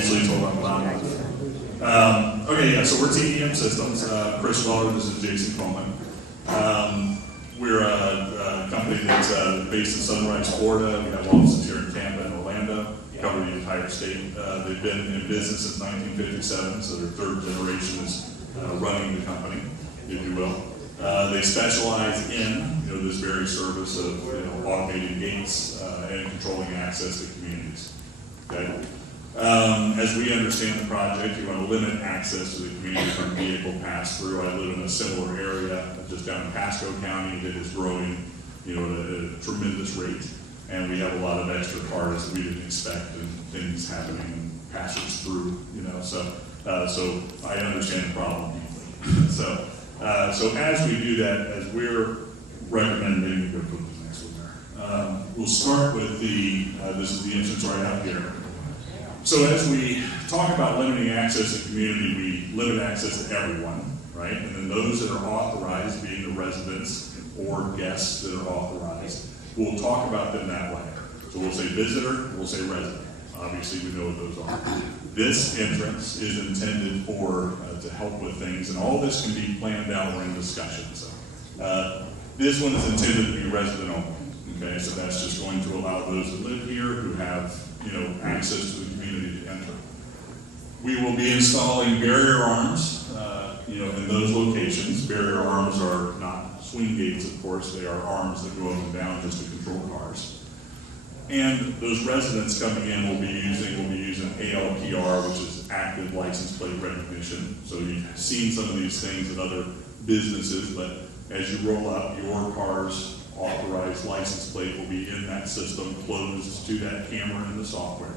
usually told I'm loud. Okay, yeah, so we're TEM Systems. Chris Waller, this is Jason Coleman. We're a company that's based in Sunrise, Florida. We have offices here in Tampa and Orlando, cover the entire state. They've been in business since 1957, so their third generation is running the company, if you will. They specialize in this very service of automated gates and controlling access to communities. Okay? As we understand the project, you want to limit access to the community from vehicle pass-through. I live in a similar area just down in Pasco County that is growing at a tremendous rate. And we have a lot of extra cars that we didn't expect and things happening and passers through, so I understand the problem deeply. So as we do that, as we're recommending, go put the next one there. We'll start with this is the entrance right out here. So as we talk about limiting access to community, we limit access to everyone, right? And then those that are authorized, being the residents or guests that are authorized, we'll talk about them that way. So we'll say visitor, we'll say resident. Obviously, we know what those are. This entrance is intended to help with things, and all this can be planned out or in discussion. So this one is intended to be resident only. Okay, so that's just going to allow those that live here who have access to the community to enter. We will be installing barrier arms, in those locations. Barrier arms are not swing gates, of course. They are arms that go up and down just to control cars. And those residents coming in will be using ALPR, which is active license plate recognition. So you've seen some of these things at other businesses, but as you roll up, your car's authorized license plate will be in that system, closed to that camera in the software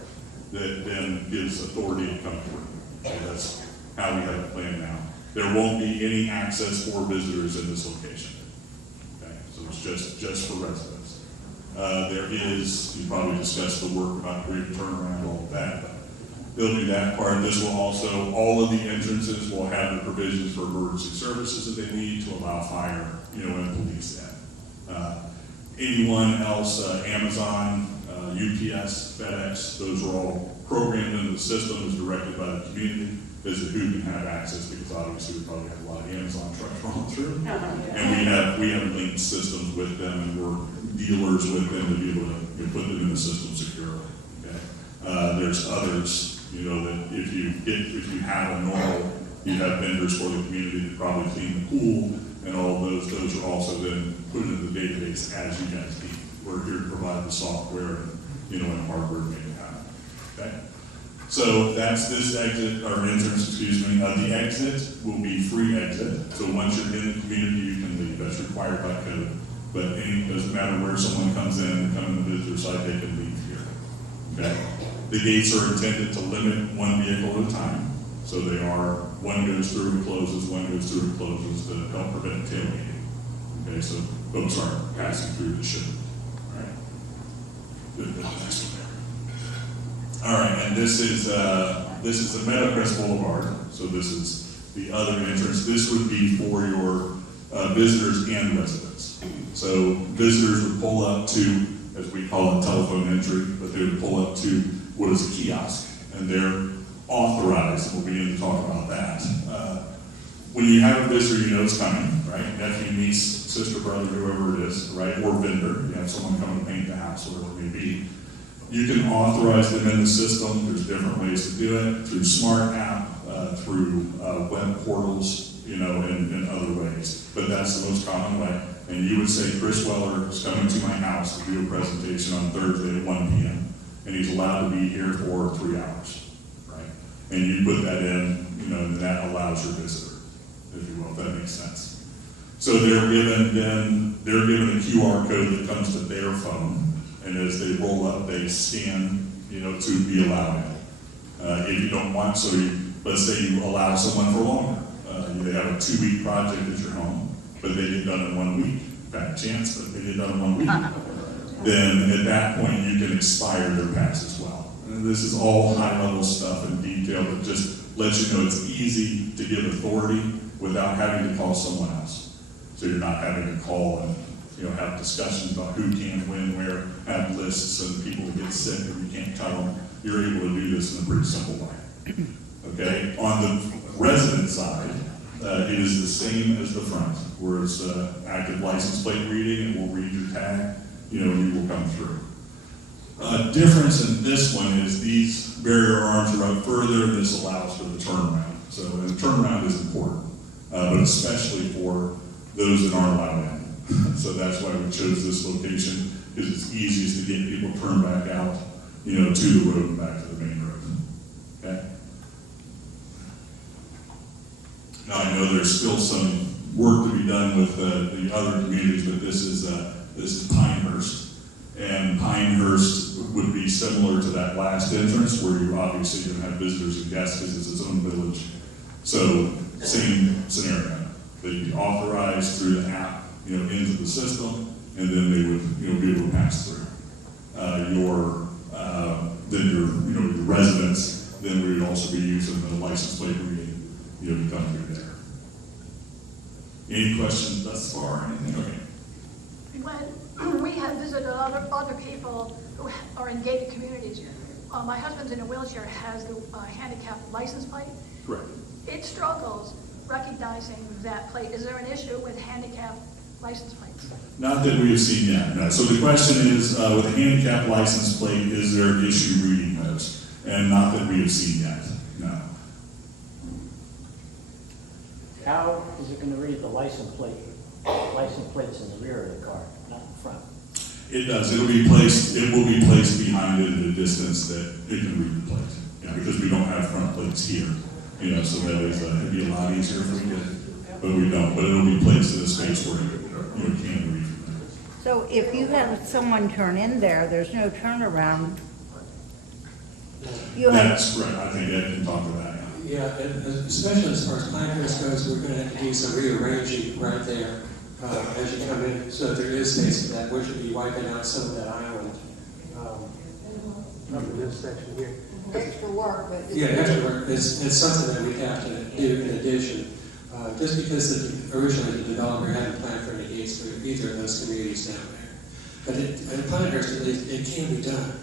that then gives authority to come through. So that's how we have it planned now. There won't be any access for visitors in this location. Okay, so it's just for residents. There is, you probably discussed the work about brief turnaround, all of that, but they'll do that part. This will also, all of the entrances will have the provisions for emergency services that they need to allow fire, and police in. Anyone else, Amazon, UPS, FedEx, those are all programmed into the system as directed by the community as to who can have access, because obviously we probably have a lot of Amazon trucks rolling through. And we have linked systems with them, and we're dealers with them to be able to put them in the system securely. Okay? There's others, that if you have a normal, you have vendors for the community that probably clean the pool, and all of those are also then put into the database as you guys need. We're here to provide the software and hardware to make it happen. Okay? So that's this exit, or entrance, the exit will be free exit. So once you're in the community, you can leave. That's required by code. But it doesn't matter where someone comes in, come in the visitor side, they can leave here. Okay? The gates are intended to limit one vehicle at a time. So they are, one goes through and closes, one goes through and closes to help prevent tailgating. Okay, so folks aren't passing through the ship. All right. Good, next one there. All right, and this is the Meadowcrest Boulevard. So this is the other entrance. This would be for your visitors and residents. So visitors would pull up to, as we call it, telephone entry, but they would pull up to what is a kiosk, and they're authorized, and we'll begin to talk about that. When you have a visitor you know is coming, right? Nephew, niece, sister, brother, whoever it is, right? Or vendor, you have someone coming to paint the house, or whatever it may be. You can authorize them in the system. There's different ways to do it, through smart app, through web portals, and other ways. But that's the most common way. And you would say, Chris Weller is coming to my house to do a presentation on Thursday at 1 p.m. And he's allowed to be here for 3 hours, right? And you put that in, and that allows your visitor, if you will, if that makes sense. So they're given a QR code that comes to their phone, and as they roll up, they scan, to be allowed in. If you don't want, let's say you allow someone for longer. They have a 2-week project at your home, but they get done in 1 week. Bad chance, but they get done in 1 week. Then at that point, you can expire their pass as well. And this is all high-level stuff in detail that just lets you know it's easy to give authority without having to call someone else. So you're not having to call and have discussions about who can, when, where, have lists of people that get sick if you can't cut them. You're able to do this in a pretty simple way. Okay, on the resident side, it is the same as the front, where it's active license plate reading, and we'll read your tag, you will come through. Difference in this one is these barrier arms are up further, and this allows for the turnaround. So the turnaround is important, but especially for those that aren't allowed in. So that's why we chose this location, because it's easiest to get people turned back out, to the road and back to the main road. Okay. Now I know there's still some work to be done with the other communities, but this is Pinehurst, and Pinehurst would be similar to that last entrance, where you're obviously going to have visitors and guests because it's its own village. So same scenario. They'd be authorized through the app, into the system, and then they would, be able to pass through. Your residents, then we would also be using the license plate reading, to come through there. Any questions thus far? Anything? Okay. When we have visited other people who are in gated communities, my husband's in a wheelchair, has the handicap license plate. Correct. It struggles recognizing that plate. Is there an issue with handicap license plates? Not that we have seen yet, no. So the question is, with a handicap license plate, is there an issue reading those? And not that we have seen yet, no. How is it going to read the license plates in the rear of the car, not in front? It does. It will be placed behind it at a distance that it can read the plate. Because we don't have front plates here. So that is, it'd be a lot easier if we did, but we don't. But it'll be placed in a space where you can read. So if you have someone turn in there, there's no turnaround. That's right. I think Ed can talk to that. Yeah, and especially as far as Pinehurst goes, we're going to have to do some rearranging right there as you come in. So there is space for that. We should be wiping out some of that island up in this section here. Extra work, but extra work. It's something that we have to do in addition. Just because originally the developer hadn't planned for any gates for either of those communities down there. But at Pinehurst, at least, it can be done.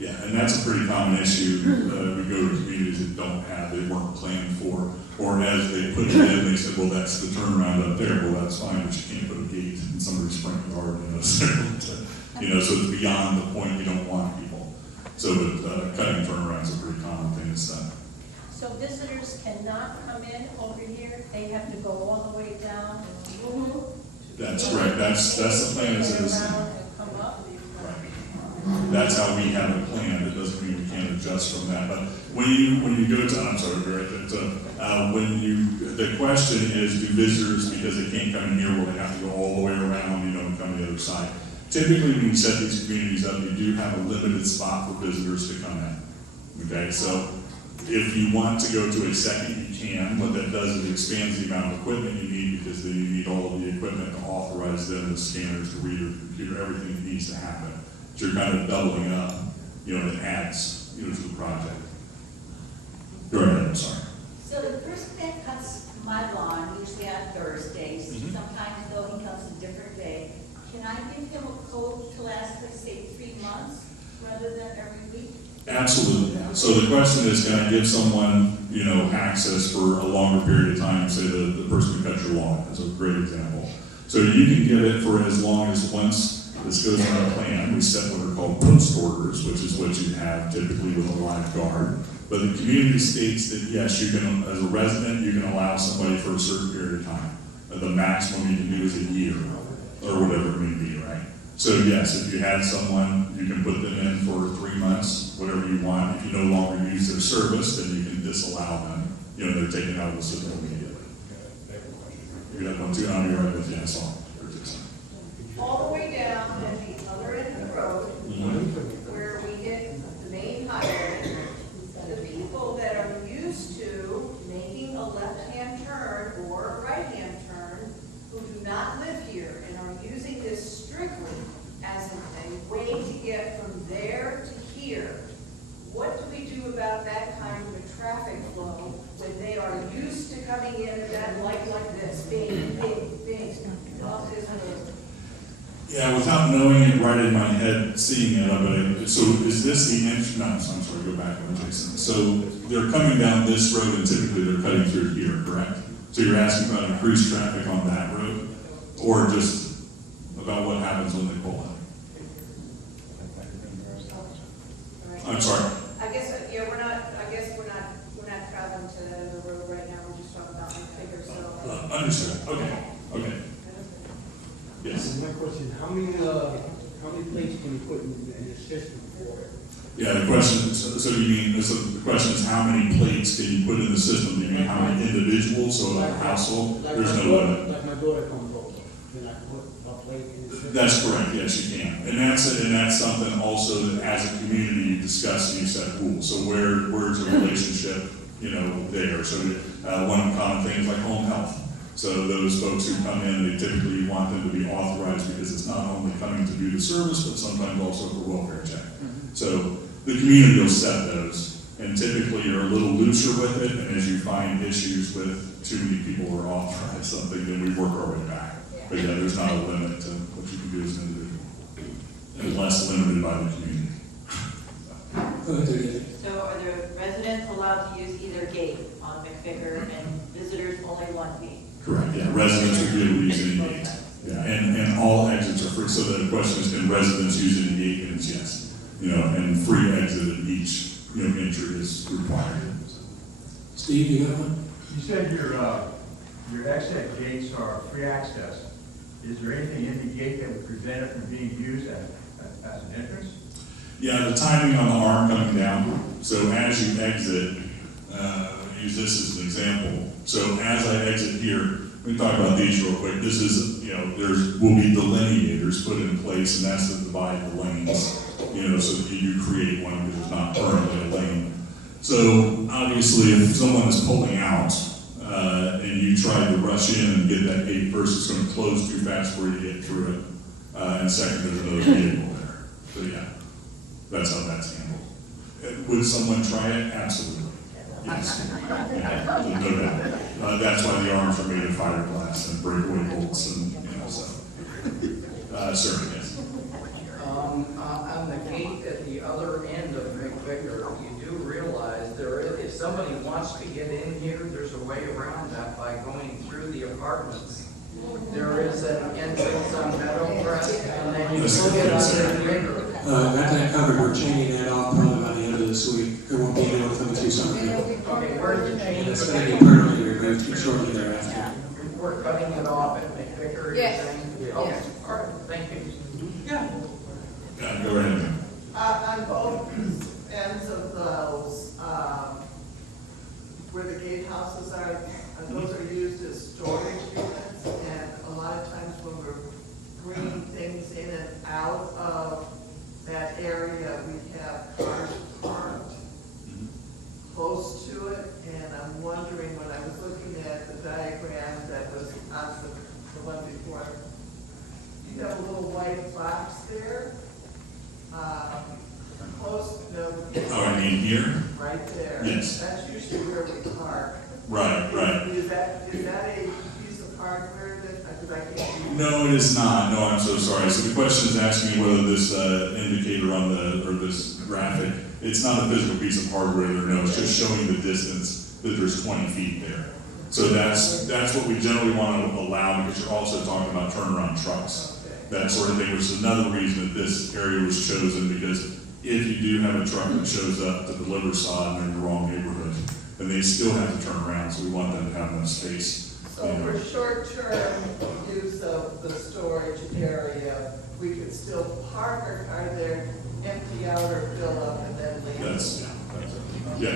Yeah, and that's a pretty common issue. We go to communities that don't have, they weren't planned for, or as they put it in, they said, well, that's the turnaround up there. Well, that's fine, but you can't put a gate in somebody's front yard, so it's beyond the point you don't want people. So, but cutting turnarounds is a pretty common thing that's done. So visitors cannot come in over here, they have to go all the way down? That's right, that's the plan as it is. Come up? Right. That's how we have it planned. It doesn't mean we can't adjust from that. But when you go to, I'm sorry, the question is, do visitors, because they can't come in here, will they have to go all the way around, and come the other side? Typically, when you set these communities up, you do have a limited spot for visitors to come in. Okay, so if you want to go to a second, you can. What that does is it expands the amount of equipment you need, because then you need all of the equipment to authorize them, the scanners, the reader, the computer, everything that needs to happen. So you're kind of doubling up, it adds, to the project. Go ahead, I'm sorry. So the person that cuts my lawn, usually on Thursdays, sometimes though he comes a different day, can I give him a code to last, let's say, 3 months rather than every week? Absolutely. So the question is, can I give someone, access for a longer period of time? Say the person who cut your lawn is a great example. So you can give it for as long as once this goes on our plan. We set what are called post orders, which is what you have typically with a live guard. But the community states that yes, you can, as a resident, you can allow somebody for a certain period of time. The maximum you can do is a year, or whatever it may be, right? So yes, if you had someone, you can put them in for 3 months, whatever you want. If you no longer use their service, then you can disallow them. They're taken out of the system immediately. You got one, two, I'll be right with you. I saw. all the way down at the other end of the road, where we hit the main highway, the people that are used to making a left-hand turn or a right-hand turn, who do not live here and are using this strictly as a way to get from there to here, what do we do about that kind of a traffic flow when they are used to coming in at that light like this, bing, bing, bing? Yeah, without knowing it right in my head, seeing it, but so is this the entrance? No, I'm sorry, go back one, Jason. So they're coming down this road and typically they're cutting through here, correct? So you're asking about increased traffic on that road, or just about what happens when they pull in? I'm sorry. I guess, yeah, we're not traveling to that other road right now, we're just talking about the figure, so. Understood. Okay. Yes. My question, how many plates can you put in the system for it? Yeah, the question, so you mean, so the question is how many plates can you put in the system? Do you mean how many individuals, so like a household? Like There's my no daughter- limit. Like my daughter comes over, can I put a plate in the system? That's correct, yes, you can. And that's something also that as a community you discuss and you set rules. So where's the relationship, there? So one common thing is like home health. So those folks who come in, they typically want them to be authorized because it's not only coming to do the service, but sometimes also for welfare check. So the community will set those, and typically you're a little looser with it, and as you find issues with too many people who are authorized something, then we work our way back. But yeah, there's not a limit to what you can do as an individual, unless limited by the community. Go ahead, David. So are the residents allowed to use either gate on McVicker and visitors only one gate? Correct, yeah, residents will be able to use any gate. Yeah, and all exits are free, so the question is, can residents use any gate? And it's yes. And free exit at each, entry is required. Steve, you got one? You said your exit gates are free access. Is there anything in the gate that would prevent it from being used as an entrance? Yeah, the timing on the arm coming down. So as you exit, use this as an example. So as I exit here, let me talk about these real quick. This is, will be delineators put in place, and that's to divide the lanes, so that you create one because there's not currently a lane. So obviously, if someone is pulling out, and you try to rush in and get that gate first, it's going to close too fast for you to get through it. And second, there's another vehicle there. So yeah, that's how that's handled. Would someone try it? Absolutely. Yes. Yeah, no doubt. That's why the arms are made of fiberglass and breakaway bolts and, sir, yes. On the gate at the other end of McVicker, you do realize if somebody wants to get in here, there's a way around that by going through the apartments. There is an entrance on Meadowcrest, and then you can get on McVicker. Got that covered, we're changing that off probably by the end of this week. There won't be anyone coming through something. Okay, where's the change? And it's going to be permanently removed shortly thereafter. We're cutting it off at McVicker, you're Yes. saying? Yes. Okay, all right, thank you. Yeah. Go right ahead. On both ends of those, where the gatehouses are, those are used as storage units, and a lot of times when we're bringing things in and out of that area, we have cars parked close to it, and I'm wondering, when I was looking at the diagram that was on the one before, you have a little white box there, close, Oh, I mean here? right there. Yes. That's usually where we park. Right. Is that a piece of hardware that, because I can't. No, it is not. No, I'm so sorry. So the question is asking me whether this indicator or this graphic, it's not a physical piece of hardware there, no, it's just showing the distance that there's 20 feet there. So that's what we generally want to allow, because you're also talking about turnaround trucks, that sort of thing, which is another reason that this area was chosen, because if you do have a truck that shows up to deliver sod and they're in the wrong neighborhood, then they still have to turn around, so we want them to have enough space. So for short-term use of the storage area, we could still park our car there, empty out or fill up, and then leave.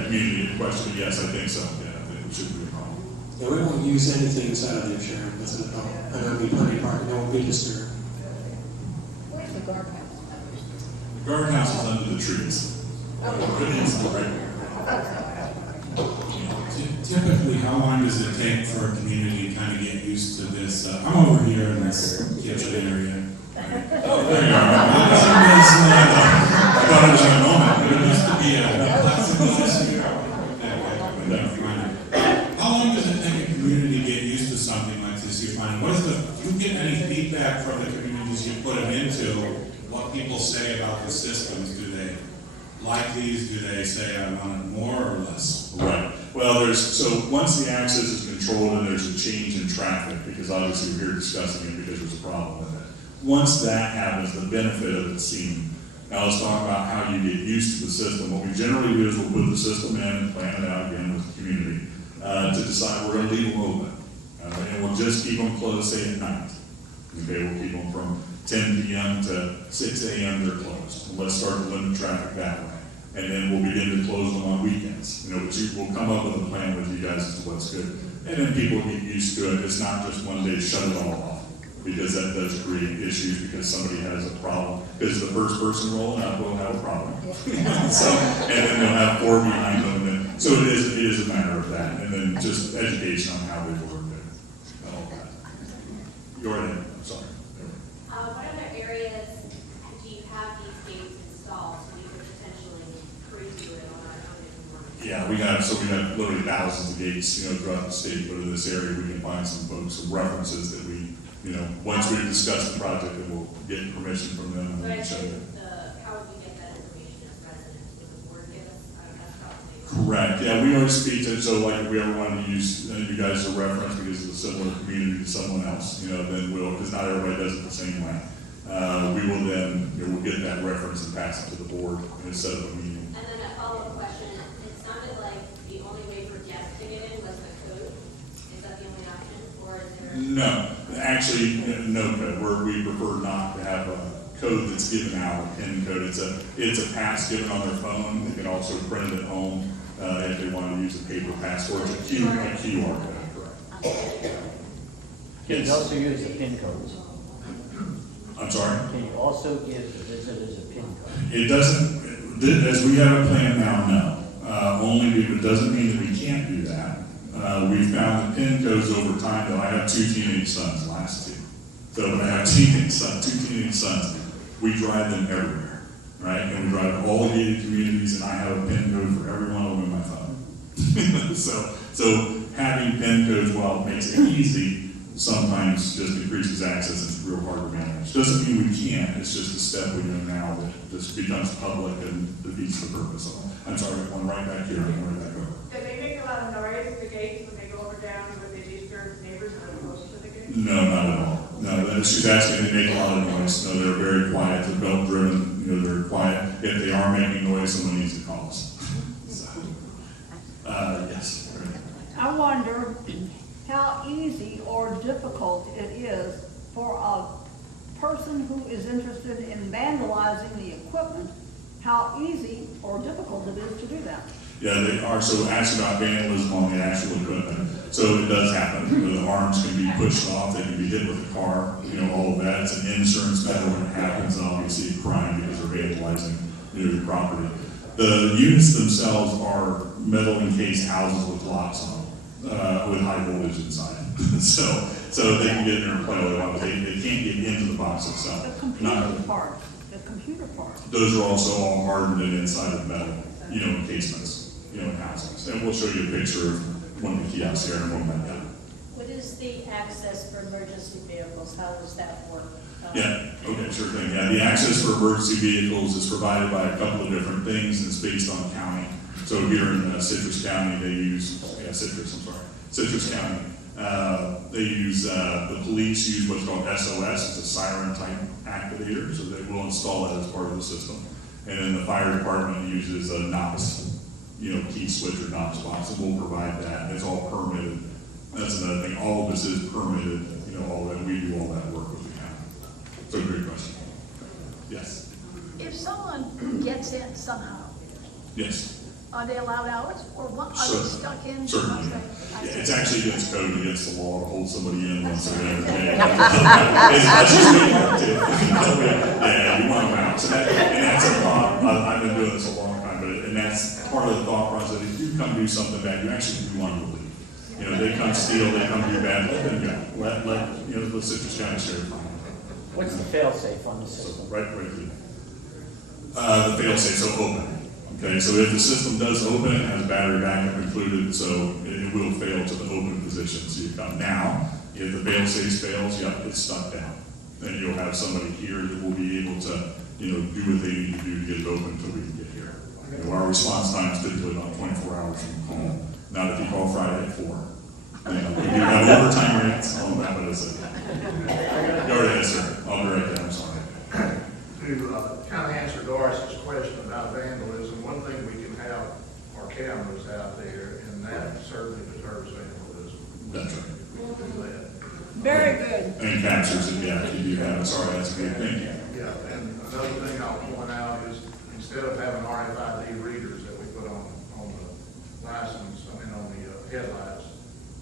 Community question, yes, I think so, yeah, I think it shouldn't be a problem. Yeah, we won't use anything inside of there, Sharon, that's an problem. I know it'll be plenty of parking, there won't be disturbed. Where's the guardhouse? The guardhouse is under the trees. It is, right? Typically, how long does it take for a community to kind of get used to this? I'm over here in this kitchen area. Oh, there you are. I thought it was in a moment. There used to be a plexiglass here. How long does it take a community to get used to something like this? You find, do you get any feedback from the communities you put them in into what people say about the systems. Do they like these? Do they say I want it more or less? Right. Well, so once the access is controlled and there's a change in traffic, because obviously we're here discussing it because there's a problem with it. Once that happens, the benefit of it's seen. Now let's talk about how you get used to the system. What we generally do is we'll put the system in and plan it out again with the community to decide we're going to leave them open. And we'll just keep them closed, say at night. Okay, we'll keep them from 10 p.m. to 6 a.m. they're closed. And let's start to limit traffic that way. And then we'll begin to close them on weekends. But we'll come up with a plan with you guys as to what's good. And then people get used to it. It's not just one day shut it all off. Because that does create issues because somebody has a problem. Because the first person rolling up will have a problem. So, and then they'll have 4 behind them. And so it is a matter of that. And then just education on how they work and all that. Go ahead, I'm sorry. What other areas do you have these gates installed so we could potentially preview it on our own? Yeah, we have literally thousands of gates, throughout the state. But in this area, we can find some folks, some references that we, once we discuss the project, then we'll get permission from them and then show you. How would we get that information as residents? Would the board give us? That's probably. Correct. Yeah, we always speak to, so like if we ever wanted to use you guys as a reference because it's a similar community to someone else, then we'll, because not everybody does it the same way. We will then, we'll get that reference and pass it to the board and set up a meeting. And then a follow-up question. It sounded like the only way for guests to get in was the code. Is that the only option, or is there? No, actually, no code. We prefer not to have a code that's given out, a PIN code. It's a pass given on their phone. They can also print it at home if they want to use a paper passport. It's a QR code, correct? Can you also use the PIN codes? I'm sorry? Can you also give the visitors a PIN code? It doesn't, as we have a plan now, no. Only it doesn't mean that we can't do that. We found the PIN codes over time, though. I have 2 teenage sons, last 2. So when I have 2 teenage sons, we drive them everywhere, right? And we drive to all the gated communities, and I have a PIN code for every one of them in my phone. so having PIN codes, while it makes it easy, sometimes just increases access and it's real hard to manage. Doesn't mean we can't, it's just a step we do now that just becomes public and defeats the purpose of it. I'm sorry, one right back here, one right back over. Do they make a lot of noise, the gates, when they go over down with the disturb neighbors that are close to the gates? No, not at all. No, she's asking, they make a lot of noise. No, they're very quiet, they're belt driven, they're quiet. If they are making noise, someone needs to call us. So, yes. I wonder how easy or difficult it is for a person who is interested in vandalizing the equipment, how easy or difficult it is to do that. Yeah, they are. So asking about vandalism on the actual equipment. So it does happen. The arms can be pushed off, they can be hit with a car, all of that. It's an insurance matter when it happens, and obviously a crime because they're vandalizing the property. The units themselves are metal encased houses with locks on them, with high voltage inside. so they can get in there and play with it. They can't get into the box itself. The computer part. Those are also all hardened and inside of metal, encasements, housings. And we'll show you a picture of one of the kiosks here in a moment. Yeah. What is the access for emergency vehicles? How does that work? Yeah, okay, sure thing. Yeah, the access for emergency vehicles is provided by a couple of different things, and it's based on county. So here in Citrus County, they use, Citrus County, they use, the police use what's called SOS, it's a siren type activator, so they will install that as part of the system. And then the fire department uses a Knox, key switch or Knox box, and we'll provide that. It's all permitted. That's another thing. All of this is permitted, all that, we do all that work with the county. So great question. Yes. If someone gets in somehow, Yes. are they allowed out, or what, are they stuck in? Certainly. Yeah, it's actually against code, against the law to hold somebody in once they're in. That's just me, too. Yeah, you want them out. So and that's a thought. I've been doing this a long time, and that's part of the thought process. If you come do something bad, you actually do want to leave. They come steal, they come do bad, let them go. Let the Citrus County Sheriff find them. What's the fail-safe on the system? Right here. The fail-safe, so open. Okay, so if the system does open, it has battery backup included, so it will fail to the open position. So you come now, if the fail-safe fails, it's stuck down. and you'll have somebody here that will be able to, do what they need to do to get it open until we can get here. Our response time is typically about 24 hours from call. Not if you call Friday at 4. We do have overtime rates, all of that, but it's go right ahead, sir. I'll be right there, I'm sorry. To kind of answer Doris's question about vandalism, one thing we can have are cameras out there, and that certainly deters vandalism. That's right. We can do that. Very good. And captures it, yeah, if you do have it. Sorry, that's a good thing. Yeah, and another thing I'll point out is instead of having RFID readers that we put on the license, on the headlights,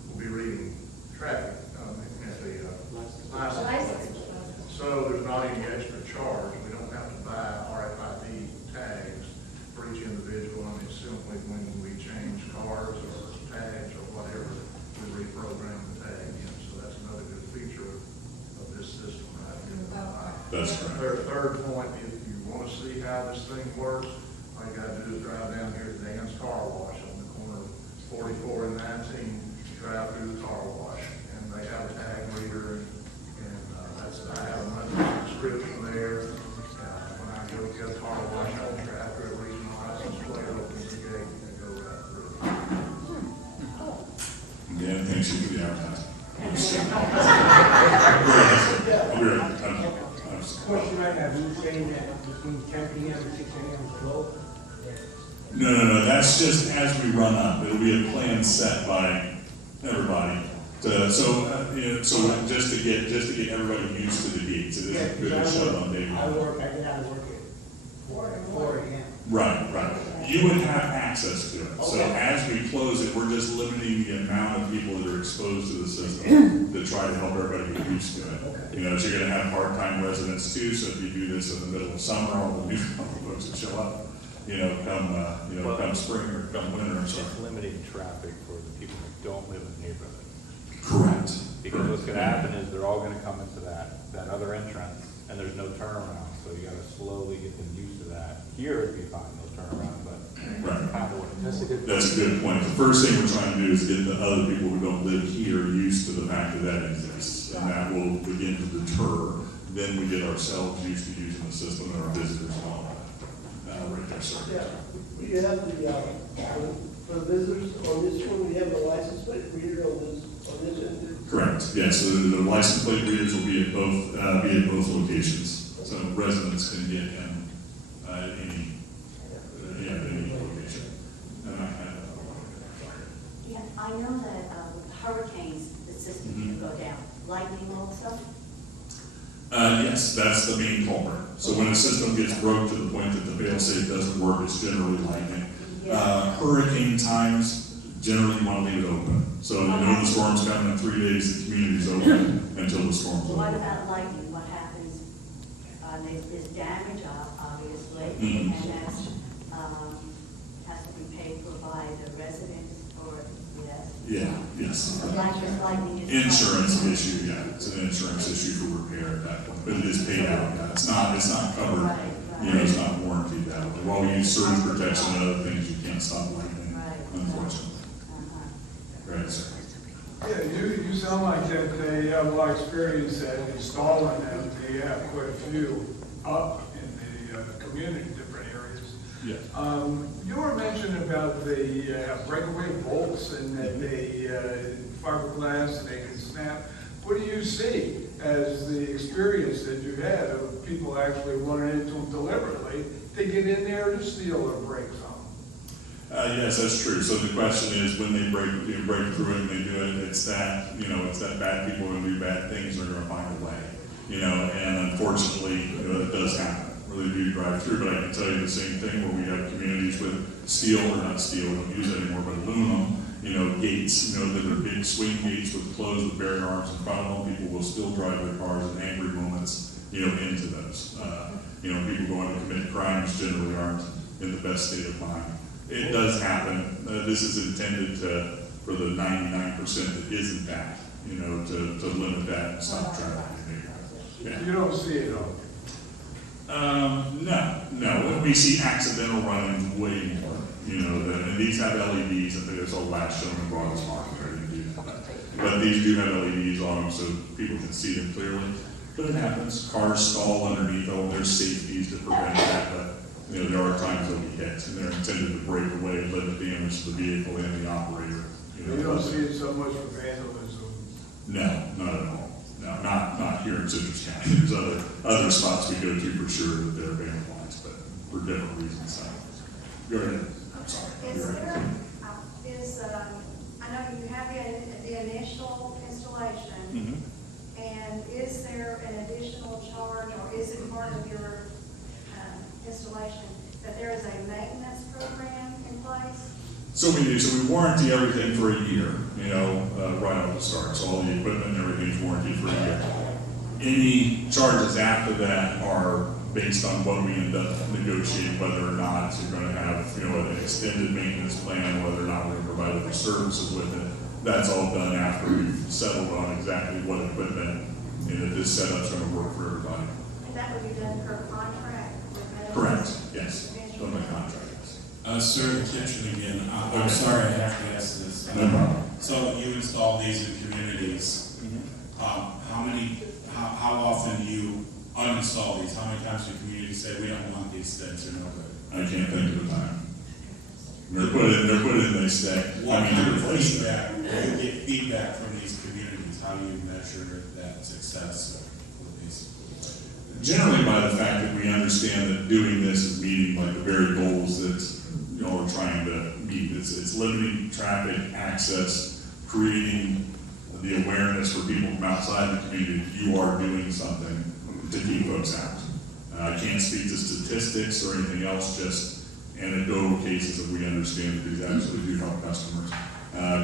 we'll be reading traffic at the license plates. So there's not any extra charge. We don't have to buy RFID tags for each individual. I mean, simply when we change cars or tags or whatever, we reprogram the tag. So that's another good feature of this system right here. That's correct. Third point, if you want to see how this thing works, all you got to do is drive down here to Dan's Car Wash on the corner of 44 and 19. Drive through the car wash, and they have a tag reader, and I have a monthly subscription there. When I go get a car wash, I don't drive through a reason license plate, opens the gate, and go right through. Dan, thanks you for the advertising. Question I have, you saying that between 10 p.m. and 6 a.m. is low? No, that's just as we run up. It'll be a plan set by everybody. So just to get everybody used to the gates. It isn't good to shut on day one. I get out of work at 4 a.m. Right. You would have access to it. So as we close it, we're just limiting the amount of people that are exposed to the system to try to help everybody get used to it. So you're going to have part-time residents too. So if you do this in the middle of summer, all the new folks that show up, come spring or come winter or something. It's limiting traffic for the people that don't live in the neighborhood. Correct. Because what's gonna happen is they're all gonna come into that other entrance, and there's no turnaround, so you gotta slowly get them used to that. Here it'd be fine, they'll turn around, but that's kind of what it is. That's a good point. The first thing we're trying to do is get the other people who don't live here used to the fact that that exists, and that will begin to deter. Then we get ourselves used to using the system and our visitors and all that. Right there, sir. Yeah, we have for the visitors on this one, we have a license plate reader on this end. Correct. Yes. So the license plate readers will be at both locations, so residents can get in any location. Yeah, I know that with hurricanes, the system can go down. Lightning also? Yes, that's the main culprit. So when a system gets broke to the point that the fail-safe doesn't work, it's generally lightning. Hurricane times, generally you want to leave it open. So you know the storm's coming in 3 days, the community's open until the storm's over. What about lightning? What happens? There's damage, obviously, and that's has to be paid for by the residents or Yes. Lightning is Insurance issue, it's an insurance issue for repair at that point, but it is paid out. It's not covered. It's not warranted out. While we use surge protection and other things, you can't stop lightning, unfortunately. Right, sir. Yeah, you sound like that they have a lot of experience at installing them. They have quite a few up in the community, different areas. Yeah. You were mentioning about the breakaway bolts and that they fiberglass and they can snap. What do you see as the experience that you've had of people actually running into them deliberately to get in there to steal or break something? Yes, that's true. So the question is, when they break through it and they do it, it's that bad people are going to do bad things, they're going to find a way. And unfortunately, it does happen. Really do drive through, but I can tell you the same thing where we have communities with steel, or not steel, we don't use it anymore, but aluminum, gates, that are big swing gates with closed with barrier arms in front of them. People will still drive their cars in angry moments, into those. People going to commit crimes generally aren't in the best state of mind. It does happen. This is intended for the 99% that isn't that, to limit that and stop traffic. Yeah. You don't see it though? No. We see accidental running way more. And these have LEDs. I think there's a last shown in Broadway's market. But these do have LEDs on them so people can see them clearly. But it happens, cars stall underneath, there's safeties to prevent that, but, there are times they'll be hit, and they're intended to break away, limit damage to the vehicle and the operator. You don't see it so much for vandalism. No, not at all. No, not here in Citrus County. There's other spots we go to for sure that they're vandalized, but for different reasons. Go ahead. I'm sorry. I know you have the initial installation, and is there an additional charge, or is it part of your installation that there is a maintenance program in place? So we do. So we warranty everything for a year, right off the start. So all the equipment and everything is warranted for a year. Any charges after that are based on what we end up negotiating, whether or not you're going to have, an extended maintenance plan, whether or not we're going to provide other services with it. That's all done after we've settled on exactly what equipment and if this setup's going to work for everybody. And that would be done per contract? Correct. Yes. Done by contract. Sir, Kitchen again. I'm sorry, I have to ask this. No problem. So you install these in communities. How often do you uninstall these? How many times do communities say, we don't want these things, they're no good? I can't think of a time. They're put in, they stay. What kind of feedback, do you get feedback from these communities? How do you measure that success with these? Generally by the fact that we understand that doing this is meeting like the very goals that we're trying to meet. It's limiting traffic access, creating the awareness for people from outside the community that you are doing something to keep folks out. I can't speak to statistics or anything else, just anecdotal cases that we understand that these actually do help customers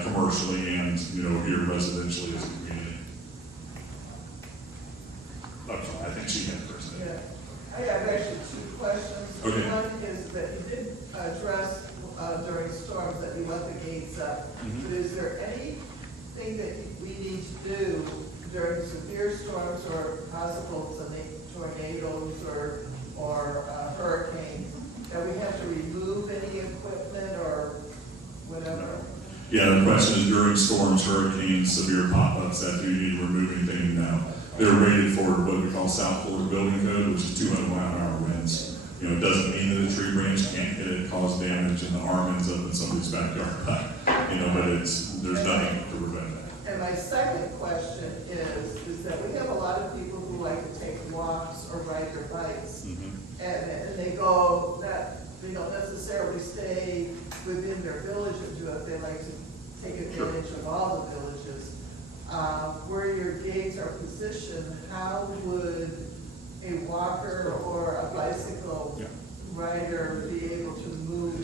commercially and here residentially as a community. Okay, I think she had first. Yeah, I have actually two questions. Okay. One is that you did address during storms that you let the gates up. But is there anything that we need to do during severe storms or possible tornadoes or hurricanes, that we have to remove any equipment or whatever? Yeah, the question is during storms, hurricanes, severe pop-ups, that you need to remove anything now. They're rated for what we call South Florida Building Code, which is 200-mile-an-hour winds. It doesn't mean that a tree branch can't hit it, cause damage, and the arm ends up in somebody's backyard. But there's nothing to prevent that. And my second question is that we have a lot of people who like to take walks or ride their bikes. And they go, they don't necessarily stay within their village and do it. They like to take advantage of all the villages. Where your gates are positioned, how would a walker or a bicycle rider be able to move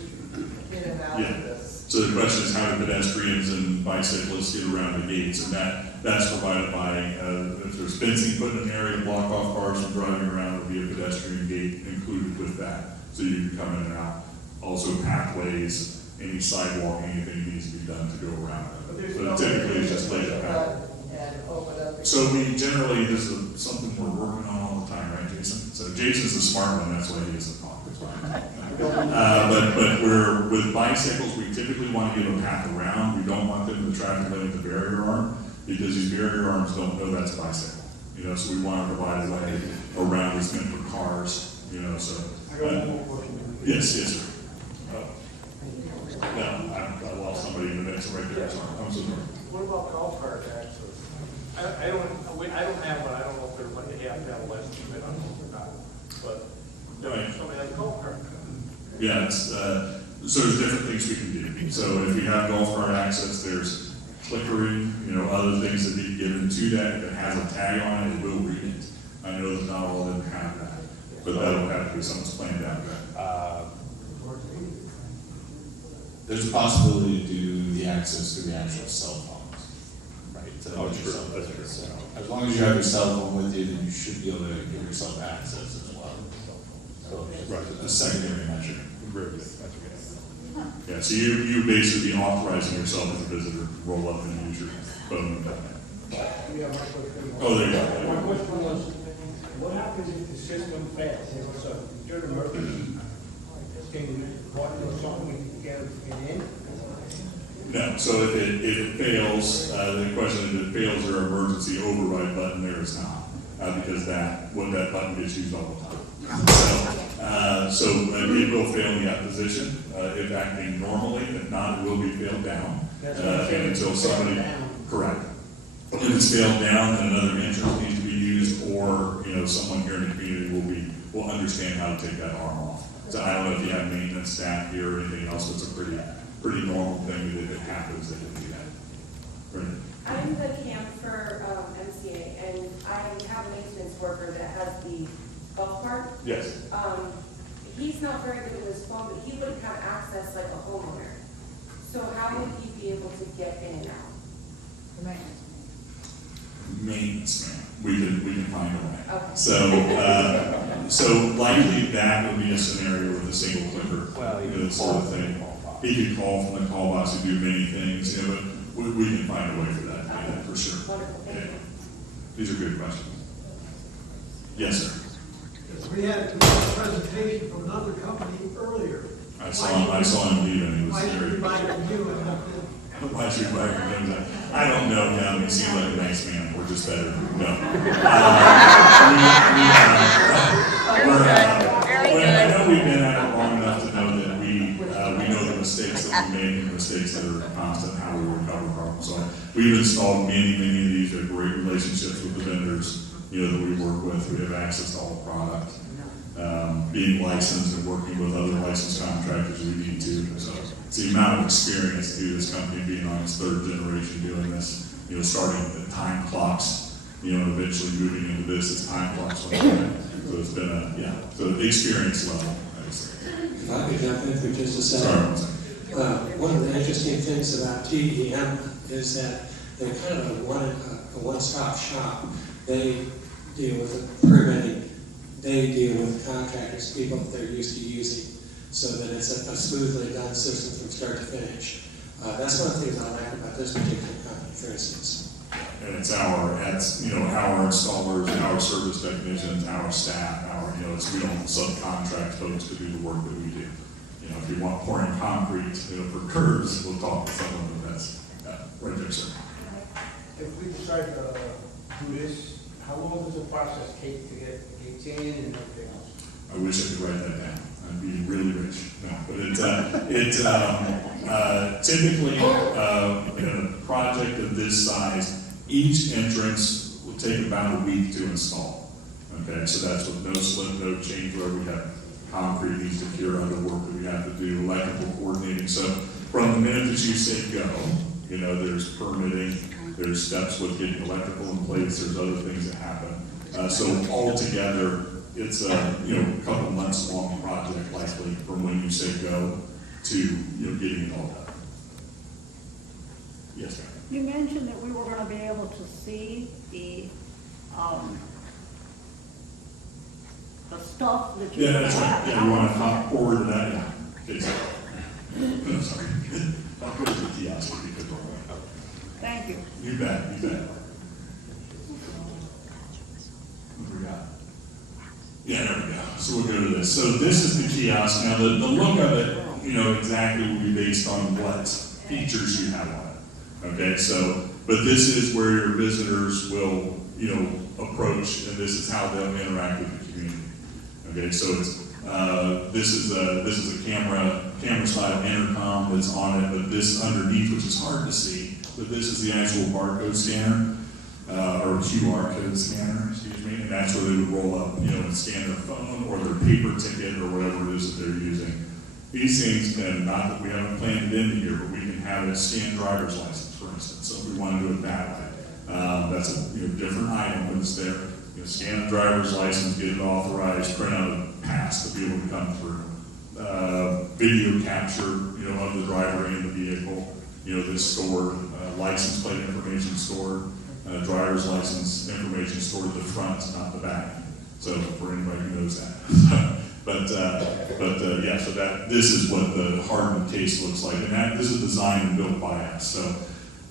in and out of this? So the question is, how do pedestrians and bicyclists get around the gates? And that's provided by, if there's fencing put in an area to block off cars from driving around, there'll be a pedestrian gate included with that. So you can come in and out. Also pathways, any sidewalk, anything needs to be done to go around it. So typically it's just laid out. So we generally, this is something we're working on all the time, right, Jason? So Jason's the smart one, that's why he doesn't talk. But we're, with bicycles, we typically want to give a path around. We don't want them in the traffic lane with the barrier arm, because these barrier arms don't know that's a bicycle. So we want to provide a way around that's meant for cars, so. Yes, sir. No, I lost somebody in the mix right there, sorry. I'm so sorry. What about golf cart access? I don't have one, I don't know if they're like, they have to have a license, I don't know if they're not, but somebody like a golf cart. Yeah, so there's different things we can do. So if you have golf cart access, there's clickering, other things that need given to that. If it has a tag on it, it will read it. I know that not all of them have that, but that'll have to be something's planned out there. There's a possibility to do the access through the actual cell phones. Right. So as long as you have your cell phone with you, then you should be able to give yourself access as well. So a secondary measure. Yeah, so you basically authorizing yourself as a visitor to roll up and use your phone. Oh, there you go. My question was, what happens if the system fails? So during emergency, can you do something to get it in? No, so if it fails, the question is, if it fails, there an emergency override button? There is not. because what that button gets used all the time. So it will fail in that position, if acting normally. If not, it will be failed down. And until somebody, correct. If it's failed down, then another entrance needs to be used, or, someone here in the community will understand how to take that arm off. So I don't know if you have maintenance staff here or anything else, it's a pretty normal thing that if it happens, they can do that. Right. I'm the camp for MCA, and I have a maintenance worker that has the golf cart. Yes. He's not very good with his phone, but he would have access like a homeowner. So how would he be able to get in and out? Maintenance man. We can find a way. Okay. So likely that would be a scenario with a single clicker. Well, sort of thing. He could call from the call box and do many things, but we can find a way for that, for sure. Yeah. These are good questions. Yes, sir. Yes, we had a presentation from another company earlier. I saw him leave, and he was Why should very. we buy from you and not them? Why should we buy from him? I don't know him. He seems like a nice man. We're just better. No. I know we've been at it long enough to know that we know the mistakes that we made and the mistakes that are constant, how we recover problems. So we've installed many of these. We have great relationships with the vendors, that we work with. We have access to all the product. Being licensed and working with other licensed contractors we need to. So it's the amount of experience through this company being on its third generation doing this, starting at time clocks, eventually moving into this as time clocks. So it's been so the experience level, I would say. If I could jump in for just a second. One of the interesting things about TEM is that they're kind of a one-stop shop. They deal with the permitting. They deal with contractors, people that they're used to using, so that it's a smoothly done system from start to finish. That's one of the things I like about this particular company, for instance. And it's our installers, our service technicians, our staff, we don't subcontract folks to do the work that we do. If you want pouring concrete, for curbs, we'll talk to someone who does. Right there, sir. If we decide to do this, how long does the process take to get gates in and everything else? I wish I could write that down. I'd be really rich. No, but typically, in a project of this size, each entrance will take about a week to install. Okay, so that's with no slip, no change where we have concrete needs to cure, other work that we have to do, electrical coordinating. So from the minute that you say go, there's permitting, there's steps with getting electrical in place, there's other things that happen. So altogether, it's a couple months long project likely from when you say go to getting it all done. Yes, ma'am. You mentioned that we were going to be able to see the stuff that you. Yeah, that's right. Yeah, you want to hop forward to that? Yeah. Okay, sorry. No, sorry. I'll go to the kiosk if you could. Thank you. You bet. What do we got? Yeah, there we go. So we'll go to this. So this is the kiosk. Now the look of it, exactly will be based on what features you have on it. Okay, so, but this is where your visitors will, approach, and this is how they'll interact with the community. Okay, so it's, this is a camera style intercom that's on it, but this underneath, which is hard to see, but this is the actual barcode scanner, or QR code scanner, excuse me, and that's where they would roll up, and scan their phone or their paper ticket or whatever it is that they're using. These things, and not that we haven't planned it in here, but we can have it scan driver's license, for instance. So if we want to do it that way, that's a different item when it's there. Scan the driver's license, get it authorized, print out a pass to be able to come through. Video capture, of the driver and the vehicle, that's stored. License plate information stored. Driver's license information stored at the front, not the back. So for anybody who knows that. Yeah, so this is what the hardened case looks like, and this is designed and built by us. So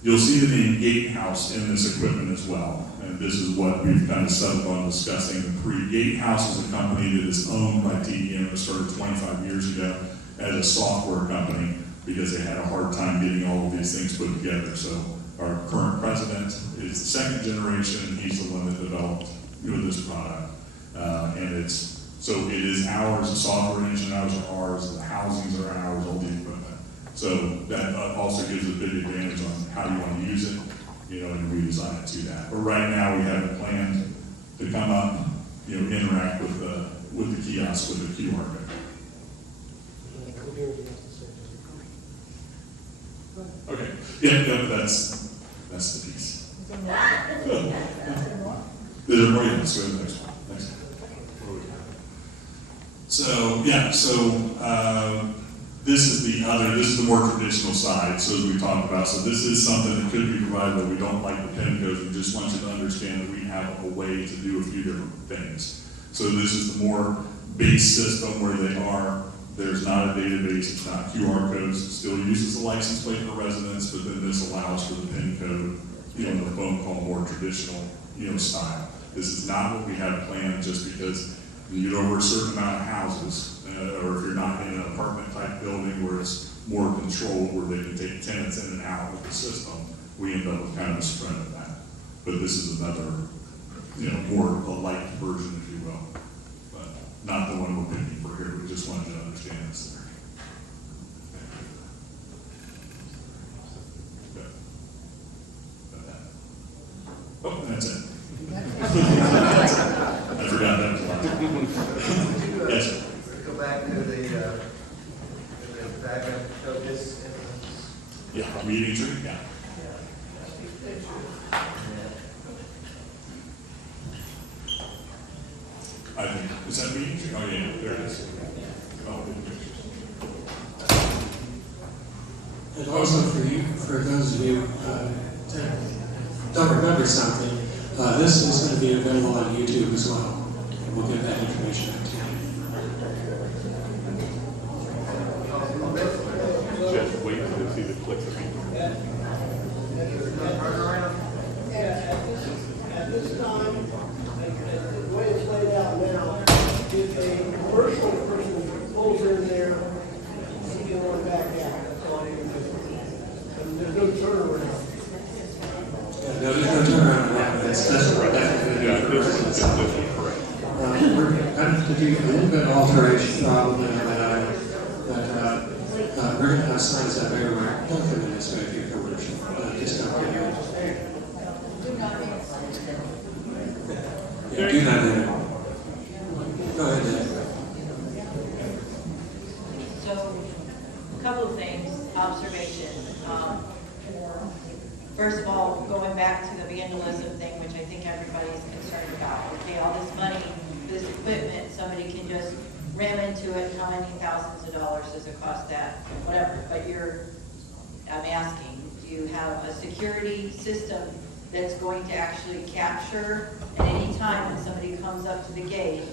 you'll see the name Gatehouse in this equipment as well, and this is what we've kind of settled on discussing. The Gatehouse is a company that is owned by TEM. It started 25 years ago as a software company because they had a hard time getting all of these things put together. So our current president is the second generation, and he's the one that developed this product. And so it is ours, the software engine hours are ours, the housings are ours, all the equipment. So that also gives a big advantage on how you want to use it, and redesign it to that. But right now, we have a plan to come up, interact with the kiosk, with the QR code. Okay, yeah, that's the piece. There's more, let's go to the next one. Next one. So, this is the more traditional side, so as we talked about. So this is something that could be provided, but we don't like the PIN codes. We just want you to understand that we have a way to do a few different things. So this is the more base system where there's not a database, it's not QR codes, it still uses the license plate for residents, but then this allows for the PIN code, the phone call, more traditional, style. This is not what we had planned, just because you get over a certain amount of houses, or if you're not in an apartment type building where it's more controlled, where they can take tenants in and out of the system, we end up with kind of a spread of that. But this is another, more a light version, if you will, but not the one we're picking for here. We just wanted to understand this there. Oh, that's it. I forgot that was last. Yes, sir. Go back to the diagram to show this. Yeah, meeting tree, yeah. I think, is that meeting tree? Oh, yeah, there it is. Oh, good pictures. And also for those of you that don't remember something, this is going to be available on YouTube as well. And we'll get that information out to you. Just wait until you see the clicks. At this time, the way it's laid out now, if a commercial person pulls in there, he can run back out. That's all he can do. And there's no turnaround. Yeah, no, there's no turnaround on that. That's definitely going to be for residents. We're going to do a little bit of alteration probably on that item, but we're going to have signs up everywhere. Don't come in this way if you're commercial. Just don't get in. Yeah, do not enter. Go ahead, Dave. So, a couple of things, observation. First of all, going back to the vandalism thing, which I think everybody's concerned about. Okay, all this money, this equipment, somebody can just ram into it, how many thousands of dollars does it cost that? Whatever, but I'm asking, do you have a security system that's going to actually capture at any time when somebody comes up to the gate,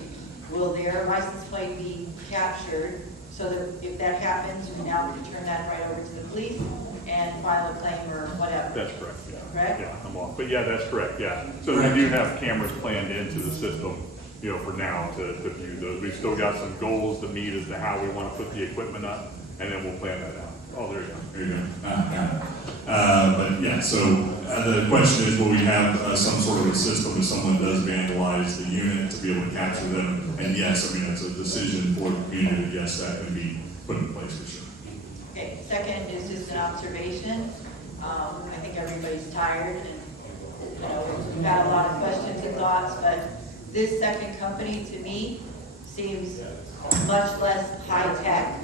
will their license plate be captured so that if that happens, we now can turn that right over to the police and file a claim or whatever? That's correct, yeah. Correct? Yeah, I'm off. But yeah, that's correct, yeah. So we do have cameras planned into the system, for now to view those. We've still got some goals to meet as to how we want to put the equipment up, and then we'll plan that out. Oh, there you go. There you go. But yeah, so the question is, will we have some sort of a system if someone does vandalize the unit to be able to capture them? And yes, I mean, it's a decision for the community. Yes, that can be put in place for sure. Okay, second is just an observation. I think everybody's tired and, we've had a lot of questions and thoughts, but this second company to me seems much less high tech.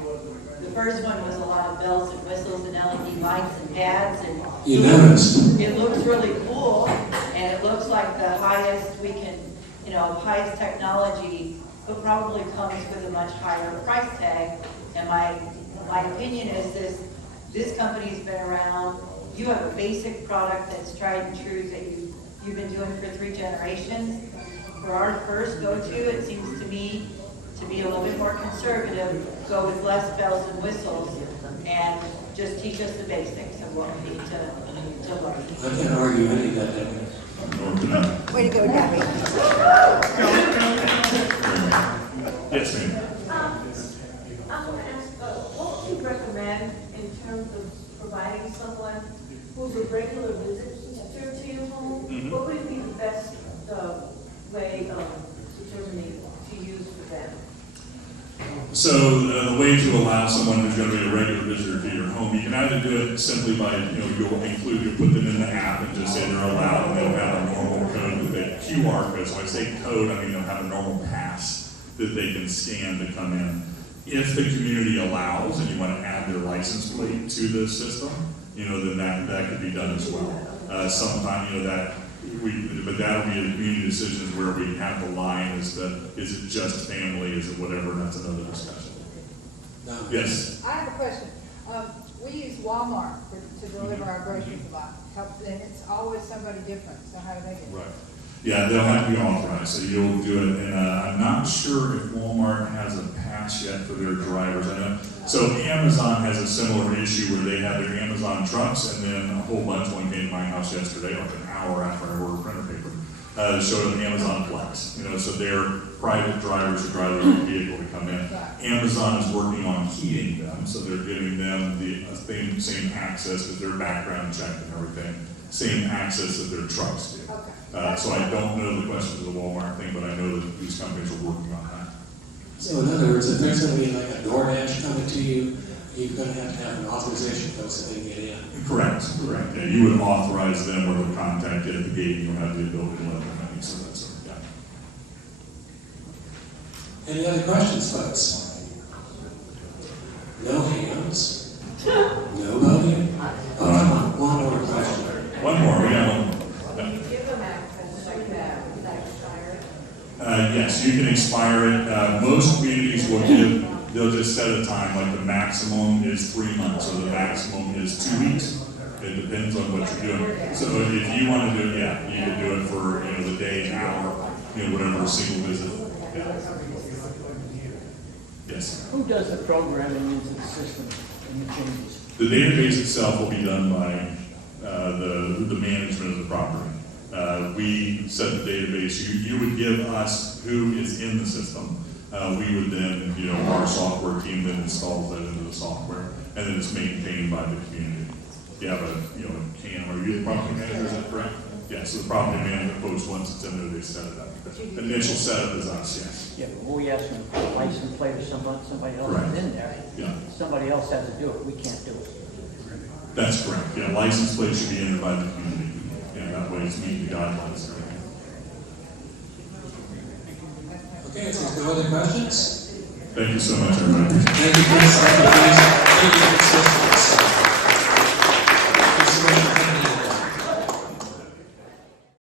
The first one was a lot of bells and whistles and LED lights and pads and you noticed. It looks really cool and it looks like the highest we can, highest technology, but probably comes with a much higher price tag. And my opinion is this company's been around. You have a basic product that's tried and true that you've been doing for 3 generations. For our first go-to, it seems to me to be a little bit more conservative, go with less bells and whistles, and just teach us the basics of what we need to learn. I can't argue any of that. Way to go, Gabby. Yes, ma'am. I want to ask, what would you recommend in terms of providing someone who's a regular visitor to your home? What would be the best way of determining to use for them? So the way to allow someone who's going to be a regular visitor to your home, you can either do it simply by, you'll include, you put them in the app and just say they're allowed, and they'll have a normal code that they, QR code, so when I say code, I mean they'll have a normal pass that they can scan to come in. If the community allows, and you want to add their license plate to the system, then that could be done as well. Sometime, but that'll be a community decision where we have the line is it just family, is it whatever, and that's another discussion. Yes? I have a question. We use Walmart to deliver our groceries a lot. And it's always somebody different, so how do they get it? Right. Yeah, they'll have to be authorized, so you'll do it, and I'm not sure if Walmart has a pass yet for their drivers. I know. So Amazon has a similar issue where they have their Amazon trucks, and then a whole bunch, one came to my house yesterday, like an hour after I ordered printer paper, showed an Amazon Flex. So they're private drivers who drive their own vehicle to come in. Amazon is working on keying them, so they're giving them the same access with their background check and everything, same access that their trucks do. So I don't know the question of the Walmart thing, but I know that these companies are working on that. So in other words, if there's going to be like a DoorDash coming to you, you're going to have an authorization code so they can get in. Correct. Yeah, you would authorize them or would contact you at the gate, and you'll have the ability to let them in, so that's, yeah. Any other questions, folks? No hands? No voting? One more question. One more, we got one more. Can you give them access like that, expired? Yes, you can expire it. Most communities will they'll just set a time, like the maximum is 3 months, or the maximum is 2 weeks. It depends on what you're doing. So if you want to do it, yeah, you can do it for, the day, an hour, whatever, a single visit. Yeah. Yes. Who does the programming into the system and the changes? The database itself will be done by the management of the property. We set the database. You would give us who is in the system. We would then, our software team then installs that into the software, and then it's maintained by the community. You have a CAM, are you the property manager, is that correct? Yeah, so the property manager posts once it's in there, they set it up. The initial setup is us, yes. Yeah, but when we ask them for a license plate or somebody else Correct. is in there, Yeah. somebody else has to do it, we can't do it. That's correct. Yeah, license plate should be entered by the community. Yeah, that way it's meeting the guidelines. Okay, if there's no other questions? Thank you so much, everybody. Thank you, Chris. Thank you, Chris.